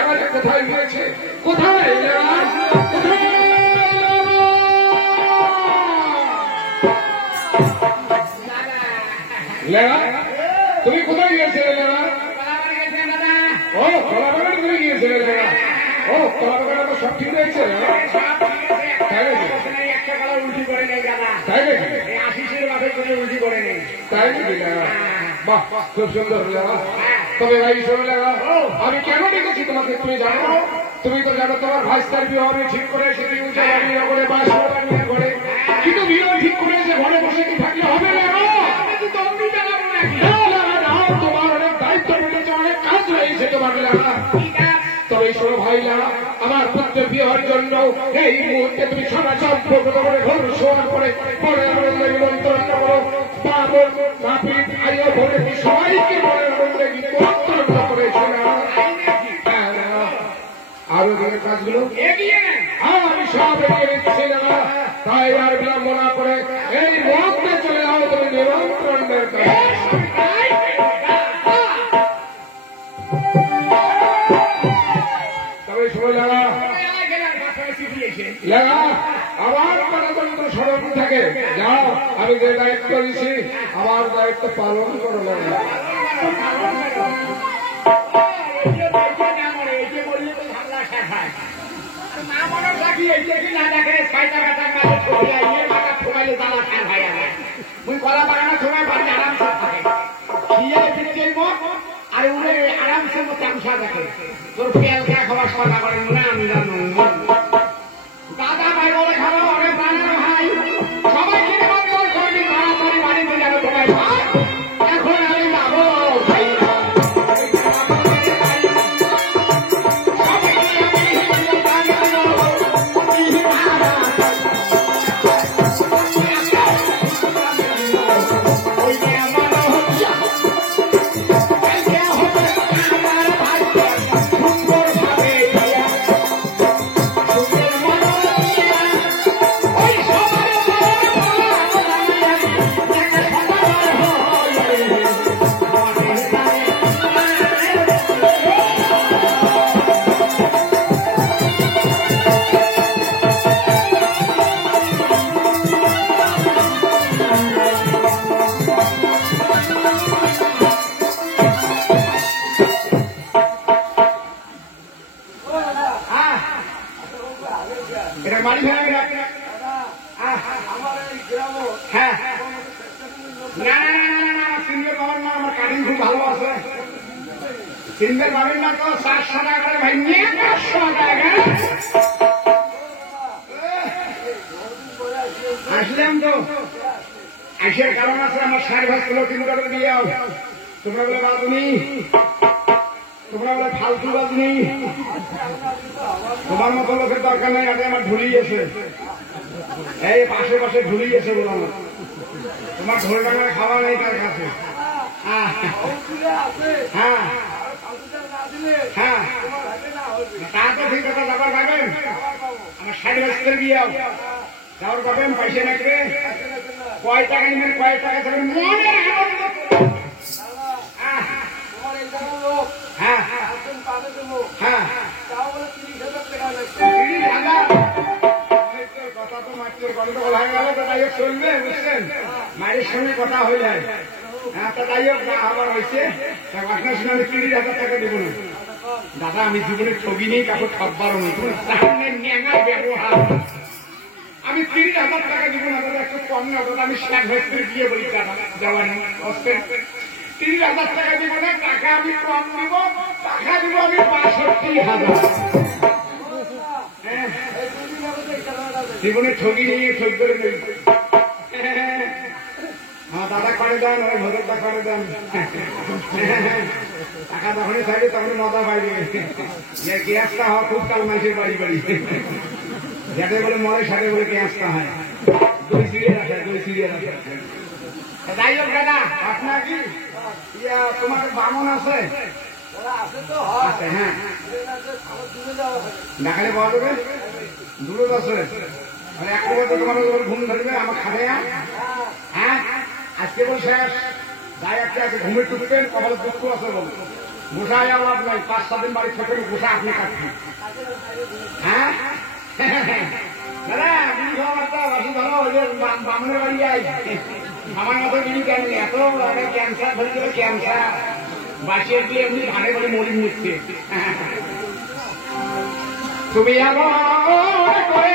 কোথায় গিয়েছে? কোথায় তুমি কোথায় গিয়েছিলে? ও কলা বাগানে তুমি গিয়েছিলে? ও কলা বাগানে তো সব ঠিক রয়েছে? তাই নাকি? আশিসের মাঠে কোনো উল্টি করে নেই। তাই নাকি? বাহ, খুব সুন্দর। তবে ভাই শোনো, আমি কেন ডেকেছি তোমাকে তুমি জানো? তুমি তো জানো তোমার ভাইস্তার বিয়ে আমি ঠিক করে এসেছি উঁচা বানিয়ে করে বাস করে, কিন্তু বিয়ে ঠিক করে এসে ঘরে বসে কি থাকলে হবে না? তোমার অনেক দায়িত্ব মিলেছে, অনেক কাজ রয়েছে তোমার লাগা। তবে শোনো ভাই লাগা, আমার পুত্রের বিয়ে হওয়ার জন্য এই মুহূর্তে তুমি সমাচার করে ঘর শোয়ার করে পরে আমার নিমন্ত্রণ করো। বাবন নাপিত আইয়া ভরে সবাইকে মনের মধ্যে নিমন্ত্রণ করেছিল। আরো দিনের কাজগুলো আমি সব এগিয়ে নিচ্ছি না, তাই আর বিলম্ব না করে এই মুহূর্তে চলে যাও তুমি নিমন্ত্রণের কাছে। তবে সময় লাগা আমার গণতন্ত্র স্মরণ থাকে। যাও, আমি যে দায়িত্ব দিচ্ছি আমার দায়িত্ব পালন করো। কলা বাগানের সময় বাড়ি আরামসে থাকে, আর উনি আরামসে মতো আমসা দেখে। তোর পেয়াল খা খাবার সদা করেন না, আমি জানো দাদা ভাই বলে খাবো অনেক প্রাণের ভাই সবাই কিনে করবি তাড়াতাড়ি বাড়ি নিয়ে যাবে তোমায় ভাই। এখন আমি যাবো সিন্ধের বাড়ির না তো 400 টাকা করে ভাই নিয়ে 500 টাকা আসলাম তো। আসার কারণ আছে আমার 5.5 কিলো 3 টাকা দিয়ে আও। তোমরা বলে বাজনি, তোমরা বলে ফালতু বাজনি, তোমার মতো লোকের দরকার নাই। আগে আমার ঢুলিয়েছে, এই পাশে পাশে ঢুলিয়েছে বলো না। তোমার ঢোল ডাঙায় খাওয়া নেই তার কাছে। হ্যাঁ হ্যাঁ হ্যাঁ, তা তো ঠিক কথা। যাবার পাবেন আমার 5.5 কিলো দিয়ে আও। যাওয়ার পাবেন পয়সা নাকবে কয় টাকা নেবেন, কয় টাকা দেবেন মনে হ্যাঁ হ্যাঁ কথা তো মাত্র গন্ডগোল হয়ে গেল তো তাই চলবে, বুঝছেন? মায়ের সঙ্গে কথা হয়ে যায়। হ্যাঁ তো তাই হোক, আবার হয়েছে আপনার সঙ্গে আমি 30,000 টাকা দেবো না। দাদা আমি জীবনে ঠগি নেই, কাপড় খাববারও নেই, তোমার সামনে নেঙা ব্যবহার। আমি 30,000 টাকা দিব না দাদা, একটু কম না দাদা। আমি 60 দিয়ে বলি দাদা দেওয়ানি অস্তে 30,000 টাকা দিব না, টাকা আমি কম দিব, টাকা দিব আমি 62,000। জীবনে ঠগি নিয়ে ঠগ করে নেই। হ্যাঁ দাদা করে দেন, ওই ভদ্রটা করে দেন। টাকা যখনই থাকবে তখন মজা পাইবে। গ্যাসটা হওয়া খুব কাল মানুষের বাড়ি বাড়ি যাতে বলে মরে সাথে বলে গ্যাসটা হয়। দই ছিঁড়ে রাখে, দই ছিঁড়ে রাখে। যাই হোক দাদা, আপনার কি তোমার বামন আছে? আছে হ্যাঁ, দেখালে পাওয়া যাবে। দূরত আছে, এক বছর তোমার ঘুম ধরবে আমার খাবে। হ্যাঁ আজকে বল শেষ, গায়ে একটা আছে ঘুমে টুকবেন, কপালে দুঃখ আছে বল। গোসাই আলাপ নাই, 5-7 দিন বাড়ি থেকে গোসা আপনি কাটছেন। হ্যাঁ দাদা বিড়ি খাওয়া একটা বাসি ধরো, ওই যে বামনের বাড়ি যাই, আমার মতো বিড়ি কেন এত ক্যান্সার ধরে গেল, ক্যান্সার বাঁচিয়ে দিয়ে এমনি ধানে বলে মরি মুছছে। তুমি আমার করে